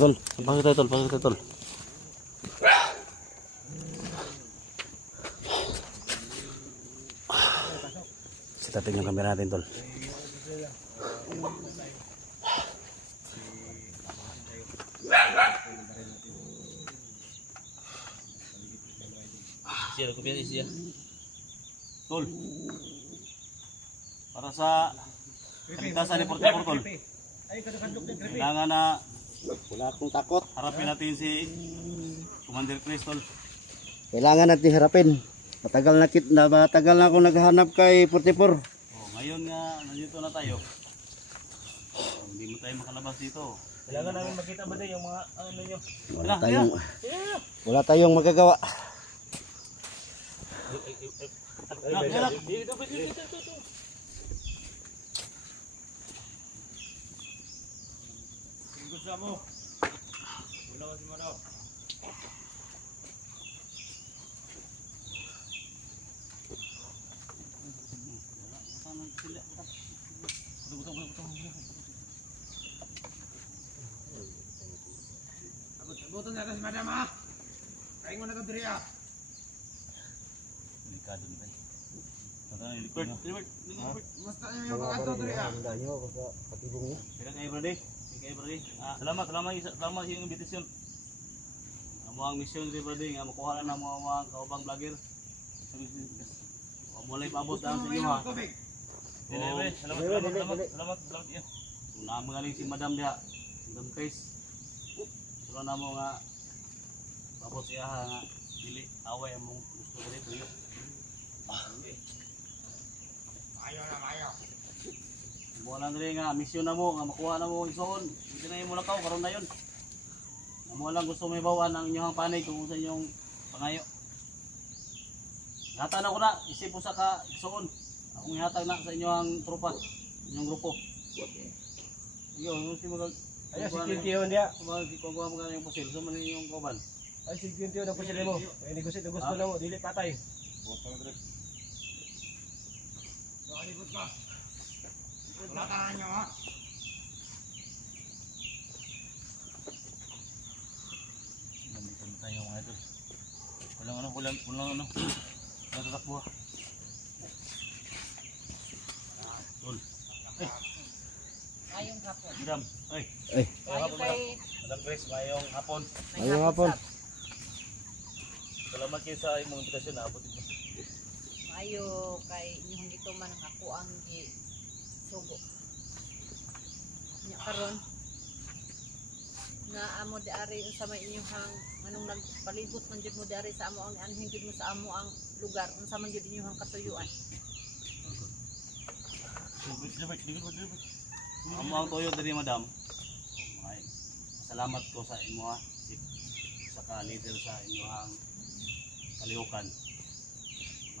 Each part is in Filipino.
Tol, pasok tayo tol, pasok tayo tol. Sitatin yung camera natin tol. Siya, kupiyan siya. Tol. Para sa kaligtasan ni Portipor tol. Kailangan na Wala akong takot. harapin natin si Commander Chris tol. Kailangan natin harapin. Matagal na ako naghahanap kay 44. Oh, ngayon nga nandito na tayo. Hindi mo tayo makalabas dito. Kailangan namin makita ba yung mga ano nyo. Wala tayong magagawa. Buton na si madam ha. Kain mo na ka diri ah. Delikado ni bay. Tara ni Libert. Musta niyo yung pagkanto diri ah. Danyo basta patibong niya. Kaya kayo brother. Kaya brother. Salamat sa invitation. Amo ang mission ni brother nga makuha na mo ang kaubang vlogger. Mulai paabot ang sa inyo ha. Salamat ya. Una magaling si Madam dia. Si Madam Chris. Suro na mo nga paabot siya nga dili away among gusto diri tuyo. Mayo. Mo lang diri nga mission na mo nga makuha na mo isuon. Hindi na imo lakaw karon na yon. Amo lang gusto may bawan ang inyong panay kung sa inyong pangayo. Hatag na ko na, isip po sa ka isuon. Akong ihatag na sa inyong tropa, inyong grupo. Iyo, si mag Ay security yun dia. Kuha mo yung pusil, so man yung kauban. Ay security yun ang pusil mo. Ay negosyate ang gusto na mo, dili patay. Libot ka. Wala ka nyo ha. Nandito na tayo mga idol. Walang ano. Natatakbo. Tol. Mayong hapon. Madam, ay. Mayo kay Madam Grace, mayong hapon. Mayong hapon. Salamat kayo sa imong invitasyon na abot ito. Mayo kay inyong dito man ang ako ang sugo. Nya karon na amo diari unsa may inyong anong nagpalibot man jud mo diari sa amo ang anhin jud mo sa amo ang lugar unsa man jud inyong katuyuan. Amo ang toyo diri madam. Ay, salamat ko sa imo ha. Sa ka leader sa inyong kalihukan.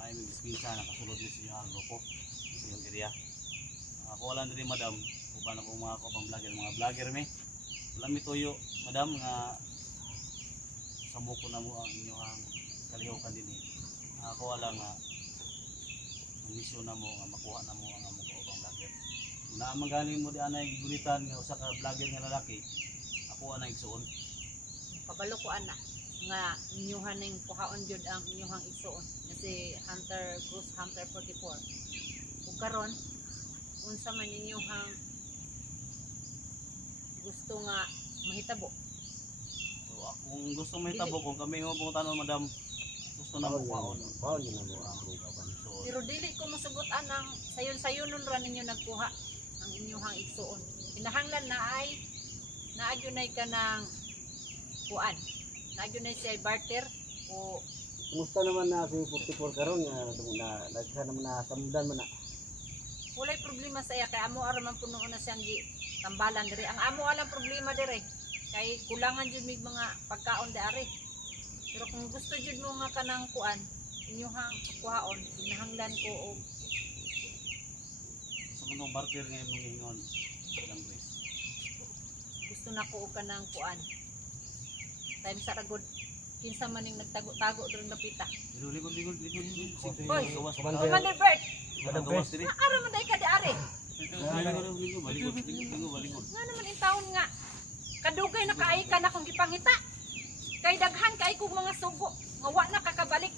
May migiskinsa nakasulod ni sa inyong grupo. Sa inyong area. Ako lang diri madam. Uban ako mga kapang vlogger mi. Wala mi toyo madam nga sambo ko na mo ang inyong kalihukan din. Ako wala nga ang misyon na mo nga makuha na mo ang among kaubang vlogger. Na magaling mo di anay gigulitan nga usa ka vlogger nga lalaki. Ako anay igsuon. Kabalo ko ana nga inyuhan ning kuhaon jud ang inyuhang igsuon kasi Ghost Hunter 44. Ug karon unsa man inyuhang gusto nga mahitabo. So kung gusto mo hitabo kung kami mo pungutanon madam gusto na mo kuhaon. Bao yun ang among kaban. So Pero dili ko masugot anang sayon-sayonon ra ninyo nagkuha ang inyuhang igsuon. Kinahanglan na ay naagyunay ka ng kuan. Naagyunay sa barter o Kumusta naman na si 44 karon nga nagsa naman na samdan man na. walay problema sa iya kay amo ara man puno na siyang tambalan diri. Ang amo alang problema diri kay kulangan jud mig mga pagkaon dari. Pero kung gusto jud mo nga kanang kuan inyuhang kuhaon, kinahanglan ko og sa mga barter nga imong ingon madam Grace. gusto na ko og kanang kuan. Time sa ragod kinsa man ning nagtago-tago diri napita. Ligod. Hoy, Gawas. Commander Bert, Madam gawas diri. ara man day ka di ari. Ligod. Nga naman in taon nga Kadugay na kaay ka na kung gipangita. Kay daghan kay kog mga sugo. Nga wa na kakabalik.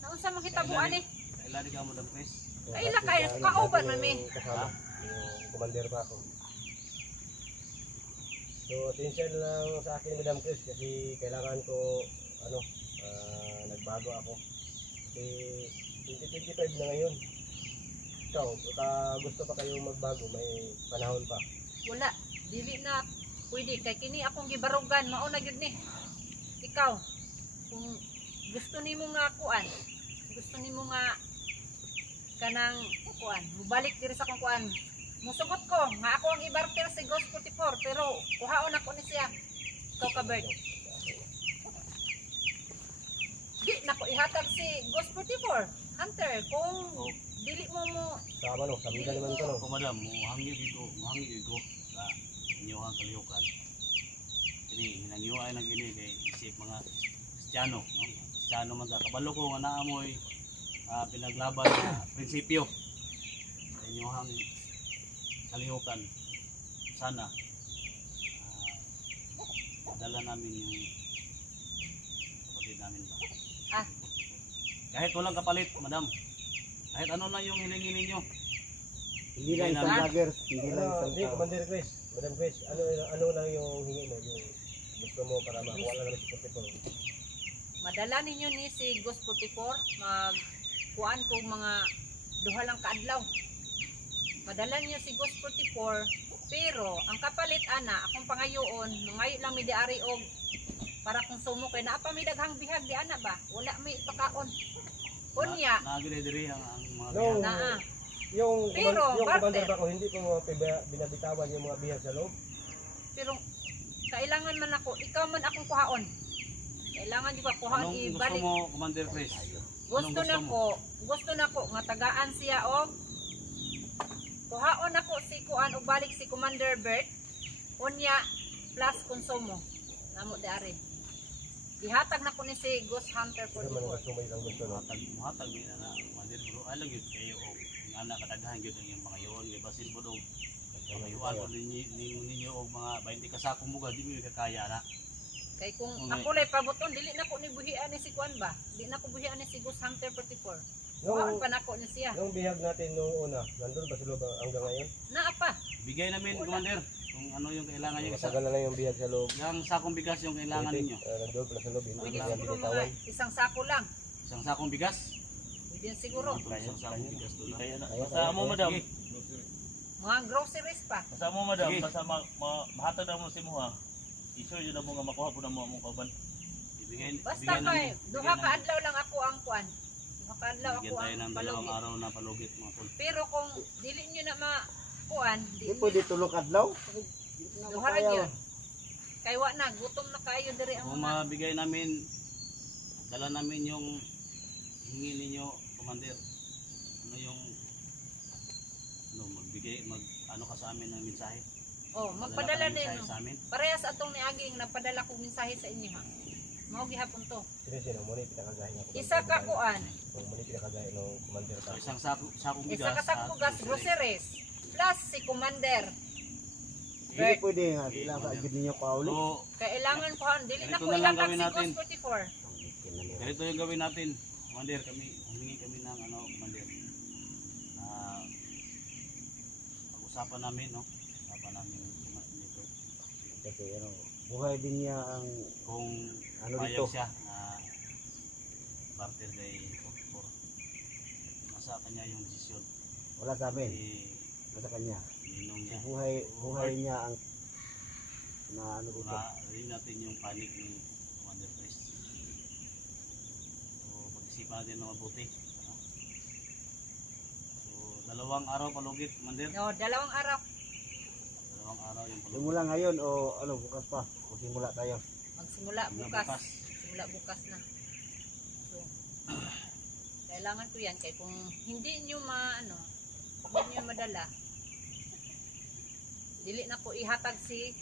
Naunsa mang hitabuan eh. Kailan ka Madam Chris? Kaila kay kauban man mi. Kasama, yung commander pa ako. So, sincere lang sa akin, Madam Chris, kasi kailangan ko, nagbago ako. Kasi 2025 na ngayon. Ikaw, gusto pa kayong magbago, may panahon pa. Wala, dili na pwede kay kini akong gibarugan mao na gyud ni. Ikaw, kung gusto nimo nga kuan, gusto nimo nga kanang kuan, mubalik diri sa akong kuan. Musugot ko nga ako ang ibarter si Ghost 44 pero kuhaon ako ni siya. Ikaw ka bird. Di na ko ihatag si Ghost 44. Hunter, kung dili mo Sama no, samida naman to no. Ako Madam, muhangi ko sa inyong kalihukan. Kini hinangyo ay nang gini kay isip mga Kristiyano, no? Kristiyano man sa kabalo ko nga naamoy pinaglaban na prinsipyo sa inyong kalihukan. Sana madala namin yung kapatid namin ba. Kahit walang kapalit, Madam. Kahit ano lang yung hilingi ninyo. Hindi lang isang vloggers, hindi lang isang Hindi, tao. Commander Chris, Madam Chris, ano lang yung hingi mo, yung gusto mo para makuha lang namin si 44. madala ninyo ni si Ghost 44 magkuan ko mga duha lang kaadlaw. Madala niyo si Ghost 44 pero ang kapalit ana akong pangayoon mangayo lang mi diari og para konsumo kay naa pa mi daghang bihag di ana ba wala mi ipakaon unya Nagire diri ang mga No. biyan. naa Yung Pero, commander Barter. pa ko, hindi ko binabitawan yung mga bihag sa loob. pero kailangan man ako ikaw man akong kuhaon kailangan di ba kuhaon Anong gusto ibalik mo, Commander Chris? gusto na ko nga tagaan siya og kuhaon ako si kuan og balik si Commander Bert unya plus konsumo namo diari ihatag na ko ni si Ghost Hunter Pero man 44 gusto mo isang gusto no. Muhatag mi na Commander bro. Alam gyud kayo og ana kadaghan gyud ang iyong mga yon kay basin po dog. Kayuan ko ninyo og mga 20 ka sakong bugas di mi kakaya na. kay kung Okay. ako lay pabuton dili na ko ni buhian ni si kuan ba dili na ko buhian ni si Ghost Hunter 44 kuhaon Yung, pa nako ni siya yung bihag natin nung una, nandun ba sa loob hanggang ngayon? naa pa Bigay namin Commander kung ano yung kailangan niyo sa Matagal na lang yung bihag sa loob. yung sakong bigas yung kailangan ninyo. Nandun pala sa loob, hindi pwede na siguro mga binitawan. isang sako lang Isang sakong bigas. pwede siguro Isang sakong bigas to na. Kaya na. Kaya, Basta mo madam. Sige. mga groceries pa Basta mo madam. Sige. Basta mahatag na mo si mo ha. I-sure yun na mo nga makuha po na mo among kauban. Ibigay basta ibigay kay namin. duha ka adlaw lang ako ang kuan duha ka adlaw Bigyan ako tayo ang ng dalawang palugit araw na palugit mga tol. pero kung dili nyo na makuan Hindi pwede tulog adlaw. duha ra gyud kay wa na gutom na kayo diri ang Kung mga mabigay namin, dala namin yung hingi ninyo, Commander. Ano yung magbigay, ano ka sa amin ng mensahe? magpadala ka ng din mensahe sa amin. parehas atong niaging nagpadala ko mensahe sa inyo ha mao gihapon to Sino, muna pinakagahin ako. isa ka kuan Muna pinakagahin ng commander So pa. isang sakong bigas. isa ka sakbugas groceries plus si Commander Hindi pwede nga, sila sa agad ninyo pauli. So, kailangan ko dili na Ganito ko na lang ihatag gawin si natin. Ghost 44 ganito yung gawin natin. Commander, humingi kami ng Commander. Pag-usapan namin, no? Usapan namin dito. Kasi buhay din niya ang Kung ano payag dito. siya na barter kay Oxford. Nasa kanya yung desisyon. Wala sa amin, Si wala sa kanya. ninong niya. Buhay niya ang na ano dito. Rin natin yung panig ni Commander Chris. So, pag-isipan natin na mabuti. Ano? So, 2 araw palugit, Commander. no dalawang araw 2 araw yung palugit. Simula ngayon o ano bukas pa? O simula tayo. magsimula bukas simula bukas na so kailangan ko yan kay kung hindi nyo hindi nyo madala dili na ko ihatag si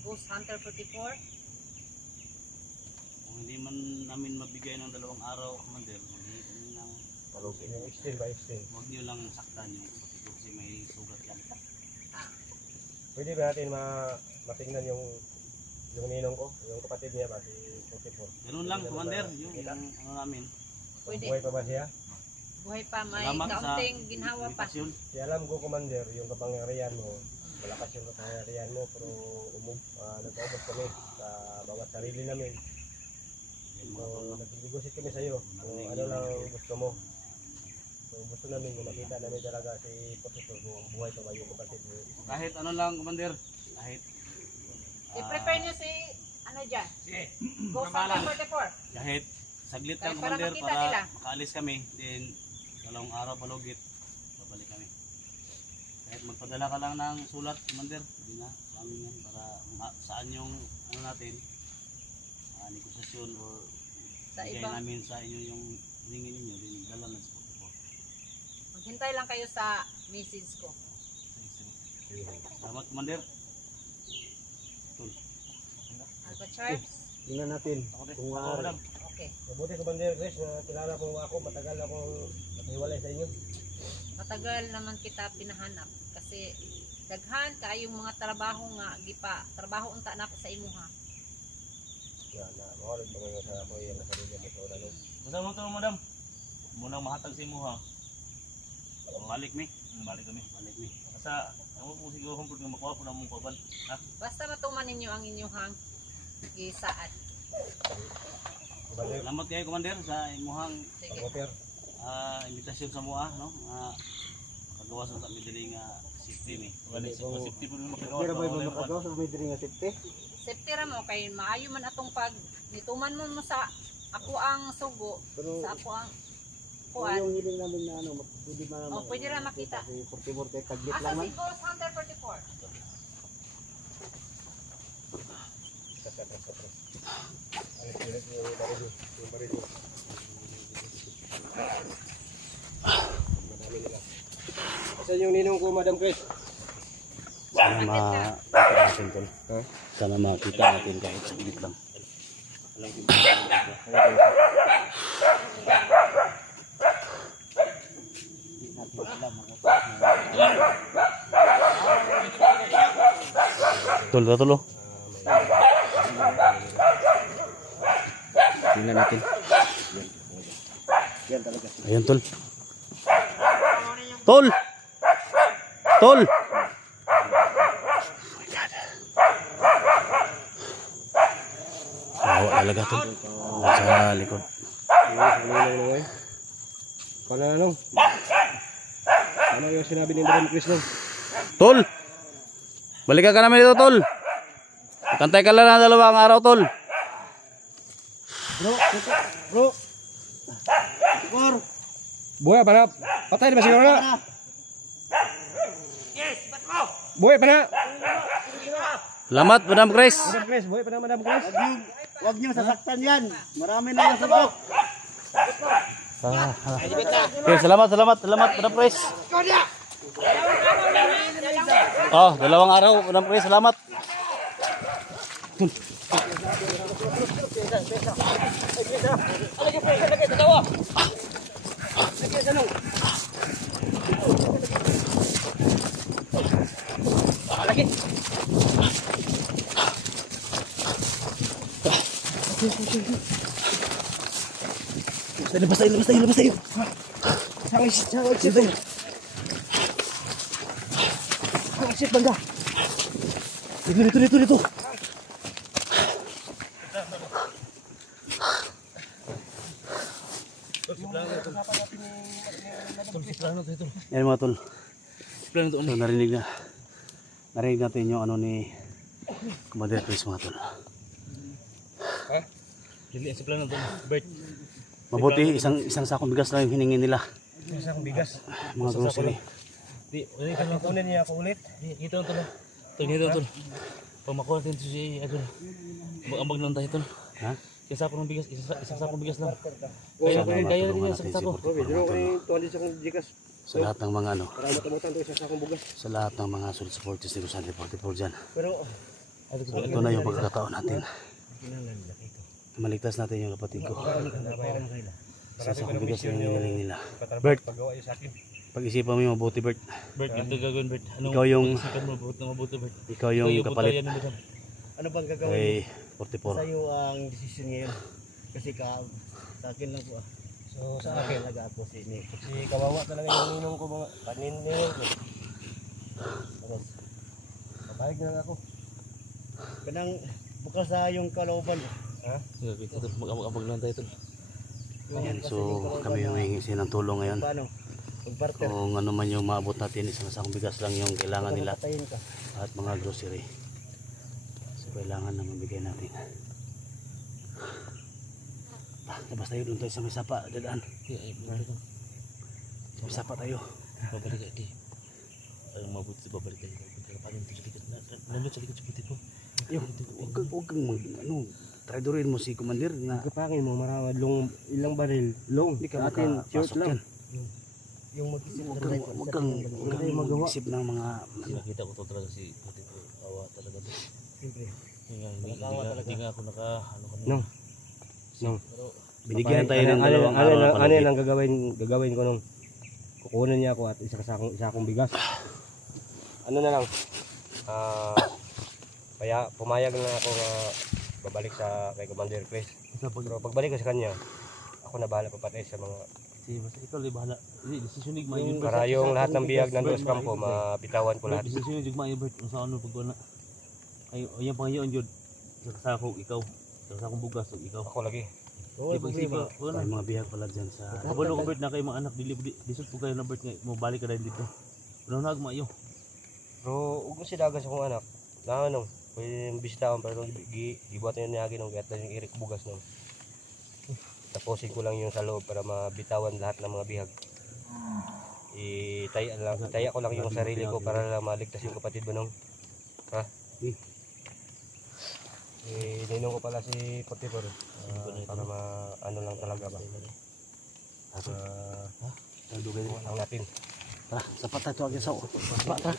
Ghost Hunter 44 Kung hindi man namin mabigay ng 2 araw, Commander, magiging kami ng Palugit. Yung extend by extend. huwag nyo lang saktan yung kapatid ko kasi may sugat yan. Pwede ba natin matingnan yung yung ninong ko, yung kapatid niya ba, si 44. Ganun lang, Commander. Yung ano namin. Pwede. Buhay pa ba siya? Buhay pa, may Salamat sa kaunting ginhawa pa. invitasyon. Si alam ko, Commander, yung kapangyarihan mo, malakas yung kapangyarihan mo, pero nagpaubos kami sa bawat sarili namin. So, nag-negotiate kami sa'yo kung ano lang gusto mo. So, gusto namin kung makita namin talaga si Professor kung buhay pa ba yung kapatid mo. Kahit ano lang, Commander. Kahit I-prepare nyo si, ano dyan? Ghost Hunter 44. kahit saglit Para lang, Commander, makita para nila. makaalis kami. Then, dalawang araw palugit, babalik kami. Kahit magpadala ka lang ng sulat, Commander, hindi na, sa amin yan, para saan yung, ano natin, negosasyon or Sa bigay ibang, namin sa inyo yung hiningi ninyo, din dala ng support po. maghintay lang kayo sa message ko. Salamat, Commander. Alpha Charms? Tingnan natin kung maaari. Okay. Mabuti, Commander Chris, na kilala mo ako, matagal akong nahiwalay sa inyo. Matagal naman kita pinahanap kasi daghan kaayong mga trabaho nga gipa trabaho unta na ako sa imuha. Na mahalog ba ngayon sa ako yung nasarili mo sa ulan. Basta mo ito, madam. Munang mahatag si Imuha. Balik mi. Balik kami. Balik mi. Basta, ako po siguro kung pwede makuha po na mong kaban. Ha? Basta matuman ninyo ang inyong gisaad. Commander, Salamat kayo, Commander, sa imuhang Sige. Commander, invitasyon sa mua, no? Pagawa sa midali nga safety mi. Wala Hindi si ko- safety po naman makagawa. Pero ba yung makagawa sa may diri nga safety? Safety ra mo kay maayo man atong pag nituman mo sa ako ang sugo, Pero sa ako ang kung kuan. yung hiling namin na ano, pwede man Oh, pwede ra makita. Si 44 kay taglit Asa lang man. si Ghost Hunter 44? alis yung baril. Yung baril. Madami nila. Asan yung ninong ko, Madam Chris? Sana makita natin, tol. Ha? Sana makita natin kahit saglit lang. Tol, tulo. Tingnan natin. Yan talaga. Ayun, tol. Tol! Tol! Bawa talaga, tol. Sa likod. Pananong? Ano yung sinabi ni Madam Chris nung? Tol! Balik ka namin dito, tol. Kantay ka lang na dalawang araw, tol. Bro! Buhay pa na! Patay na ba siguro na? Buhay pa na! Salamat, Madam Chris. Madam Chris, buhay pa na Madam Chris. Huwag niyo sasaktan yan. Marami na yung sabok. Okay, salamat, Madam Chris. Oh, dalawang araw, Madam Chris, salamat. Labas tayo. banda. Dito. Yan mga tol. So narinig natin yung ano ni Commander Chris mga tol. Dili sa plano to, Bert. Mabuti isang sakong bigas lang yung hiningi nila. Isang bigas. Mga grocery. Di, ulit ka lang to. Kunin niya ako ulit. Ito ang tulo. Ito ang tulo. Pag makuha natin ito si Adol. Mag-ambag lang tayo tol. Ha? Isang sakong bigas, isang sakong bigas lang. Sana Kaya matulungan rin natin yung si sako. Puti Dino mga ko tol. yung 20 sakong gigas. Sa lahat ng mga ano, Para matamutan to isang sakong bugas. sa lahat ng mga solid supporters ni Rosante 44 dyan. Pero Ito na yung pagkakataon natin. Maligtas natin yung kapatid ko. Sa sakong bigas na hinihiling nila. Bert, paggawa niya sa akin. pag-isipan mo yung mabuti, Bert. Bert, ito gagawin Bert. Anong Ikaw yung- isipan mo mabuti Bert? Ikaw yung kapalit. butayan ni Madam. Ano bang gagawin Kay mo? 44. Sa'yo ang decision ngayon. Kasi sa akin lang po ah. So sa akin talaga ako si Nick. Kasi kawawa talaga yung ninong ko mga paninong ko. Tapos, papayag na lang ako. Kanang bukas sa yung kalooban. Ha? Sige, ito, mag-ambag lang tayo ito. Ayan, so kami yung hihingi ng tulong ngayon. Paano? Mag-barter. Kung ano man yung maabot natin, isang sakong bigas lang yung kailangan nila Patayin ka. at mga grocery. So kailangan na mabigay natin. Labas tayo doon tayo sa may sapa, dadaan. Sa may sapa tayo. Babalik ka, di. Ay, mabuti babalik tayo. Paano ito sa likod? Nandun sa likod sa puti po. Huwag kang tradorin mo si Commander na Kapangin mo, ilang baril. Long. hindi ka Sa atin, short makapasok lang. dyan. Yung mag-isip Huwag kang mag-isip ng mga Nakita ko to talaga si puti po. Awa talaga to. Siyempre. Hindi nga ako naka, ano ka No. No. binigyan tayo ng dalawang ano araw na ano palugit. ang gagawin ko nung kukunin niya ako at isa akong bigas. Ano na lang. Pumayag na ako babalik sa kay Commander Chris. Pero pagbalik ko sa kanya, ako na bahala papatay sa mga Si basta ikaw li bahala. Decisionig maayun. para yung lahat ng biyag nandoon sa kampo mabitawan ko lahat. Decisionig jud maayun Bert. Unsa ano pag wala. Ay yang pangayon jud. Sa ako ikaw. Sa akong bugas ug ikaw. Ako lagi. Di ba isipa? May mga bihag pala dyan sa Kabalo ko Bert na kay mga anak dili disod po kayo na Bert nga mo balik ka dahil dito. Pero nagmaayo. Pero ug si dagan sa akong anak. Ano, pwede bisitaon pero gibuhat niya niya ng gatla yung irik bugas no. Tapusin ko lang yung sa loob para mabitawan lahat ng mga bihag. Itaya ko lang yung sarili ko para lang maligtas yung kapatid mo nung. Ha? Ninong ko pala si Potipor. Para ano lang talaga ba? dugay Iwan lang natin. Tara, sapat tayo agad sa sapa.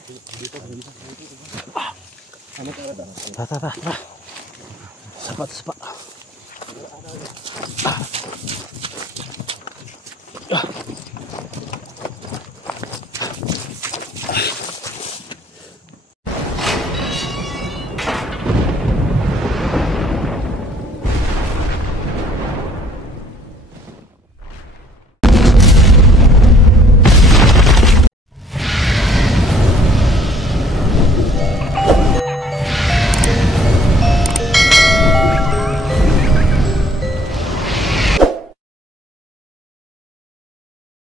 Tara. Sapat.